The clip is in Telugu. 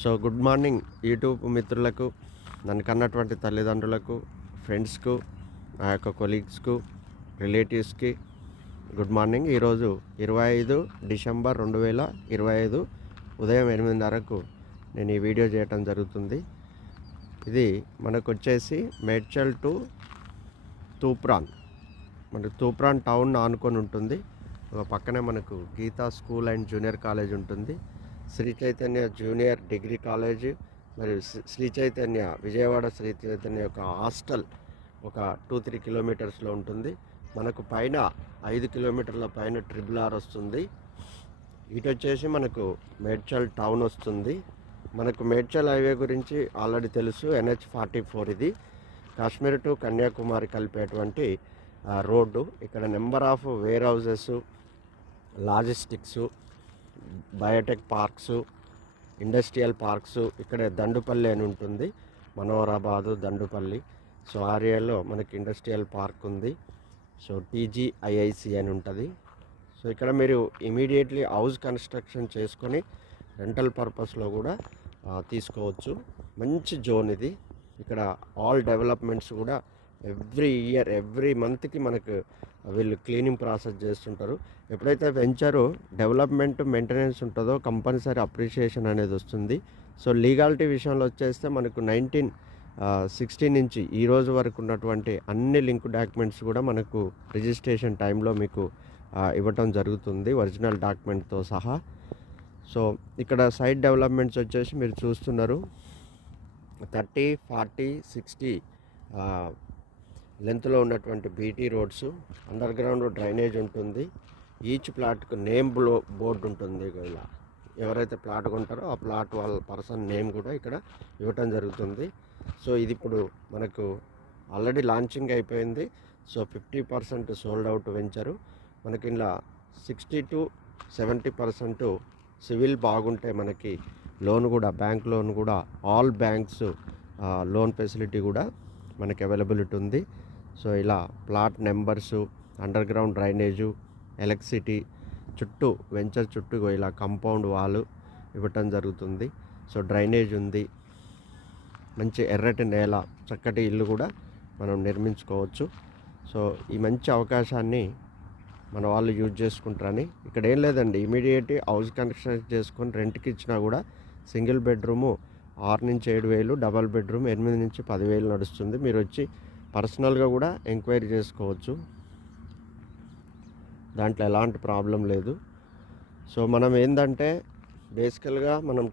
సో గుడ్ మార్నింగ్ యూట్యూబ్ మిత్రులకు, నన్ను కన్నటువంటి తల్లిదండ్రులకు, ఫ్రెండ్స్కు, నా యొక్క కొలీగ్స్కు, రిలేటివ్స్కి గుడ్ మార్నింగ్. ఈరోజు 25 డిసెంబర్ 2025 ఉదయం 8:30కు నేను ఈ వీడియో చేయటం జరుగుతుంది. ఇది మనకు వచ్చేసి మేడ్చల్ టు తూప్రాన్, మన తూప్రాన్ టౌన్ ఆనుకొని ఉంటుంది. పక్కనే మనకు Geetha school and junior college ఉంటుంది. Sri Chaitanya junior degree college మరియు శ్రీ చైతన్య విజయవాడ శ్రీ చైతన్య యొక్క హాస్టల్ ఒక 2-3 కిలోమీటర్స్లో ఉంటుంది. మనకు పైన 5 కిలోమీటర్ల పైన RRR వస్తుంది. ఇటు వచ్చేసి మనకు మేడ్చల్ టౌన్ వస్తుంది. మనకు మేడ్చల్ హైవే గురించి ఆల్రెడీ తెలుసు. NH44 ఇది కాశ్మీర్ టు కన్యాకుమారి కలిపేటువంటి రోడ్డు. ఇక్కడ number of warehouses, logistics, biotech parks, industrial parks, ఇక్కడ దండుపల్లి అని ఉంటుంది, మనోహరాబాదు దండుపల్లి. సో ఆ ఏరియాలో మనకి ఇండస్ట్రియల్ పార్క్ ఉంది. సో TGIIC అని ఉంటుంది. సో ఇక్కడ మీరు ఇమీడియట్లీ హౌస్ కన్స్ట్రక్షన్ చేసుకొని రెంటల్ పర్పస్లో కూడా తీసుకోవచ్చు. మంచి జోన్ ఇది. ఇక్కడ ఆల్ డెవలప్మెంట్స్ కూడా ఎవ్రీ ఇయర్, ఎవ్రీ మంత్కి మనకు వీళ్ళు క్లీనింగ్ ప్రాసెస్ చేస్తుంటారు. ఎప్పుడైతే వెంచరు డెవలప్మెంట్ మెయింటెనెన్స్ ఉంటుందో కంపల్సరీ అప్రిషియేషన్ అనేది వస్తుంది. సో లీగాలిటీ విషయంలో వచ్చేస్తే మనకు 1960 నుంచి ఈ రోజు వరకు ఉన్నటువంటి అన్ని లింక్ డాక్యుమెంట్స్ కూడా మనకు రిజిస్ట్రేషన్ టైంలో మీకు ఇవ్వటం జరుగుతుంది, ఒరిజినల్ డాక్యుమెంట్తో సహా. సో ఇక్కడ సైట్ డెవలప్మెంట్స్ వచ్చేసి మీరు చూస్తున్నారు 30, 40, 60 లెంత్లో ఉన్నటువంటి BT roads, under ground drainage ఉంటుంది. ఈచ్ ప్లాట్కు నేమ్ బోర్డు ఉంటుంది. ఇలా ఎవరైతే ప్లాట్ కొంటారో ఆ ప్లాట్ వాళ్ళ పర్సన్ నేమ్ కూడా ఇక్కడ ఇవ్వటం జరుగుతుంది. సో ఇది ఇప్పుడు మనకు ఆల్రెడీ లాంచింగ్ అయిపోయింది. So 50% sold out venture. మనకి ఇలా 60 to 70% సివిల్ బాగుంటే మనకి లోన్ కూడా, బ్యాంక్ లోన్ కూడా, ఆల్ బ్యాంక్స్ లోన్ ఫెసిలిటీ కూడా మనకి అవైలబిలిటీ ఉంది. సో ఇలా plot numbers, under ground drainage, electricity, చుట్టూ వెంచర్ చుట్టూ ఇలా కాంపౌండ్ వాల్ ఇవ్వటం జరుగుతుంది. సో డ్రైనేజ్ ఉంది, మంచి ఎర్రటి నేల, చక్కటి ఇల్లు కూడా మనం నిర్మించుకోవచ్చు. సో ఈ మంచి అవకాశాన్ని మన వాళ్ళు యూజ్ చేసుకుంటారని. ఇక్కడ ఏం లేదండి, ఇమీడియట్ హౌస్ కన్స్ట్రక్షన్ చేసుకొని రెంట్కి ఇచ్చినా కూడా సింగిల్ బెడ్రూము 6 నుంచి 7,000, డబల్ బెడ్రూమ్ 8 నుంచి 10,000 నడుస్తుంది. మీరు వచ్చి పర్సనల్గా కూడా ఎంక్వైరీ చేసుకోవచ్చు, దాంట్లో ఎలాంటి ప్రాబ్లం లేదు. సో మనం ఏంటంటే బేసికల్గా మనం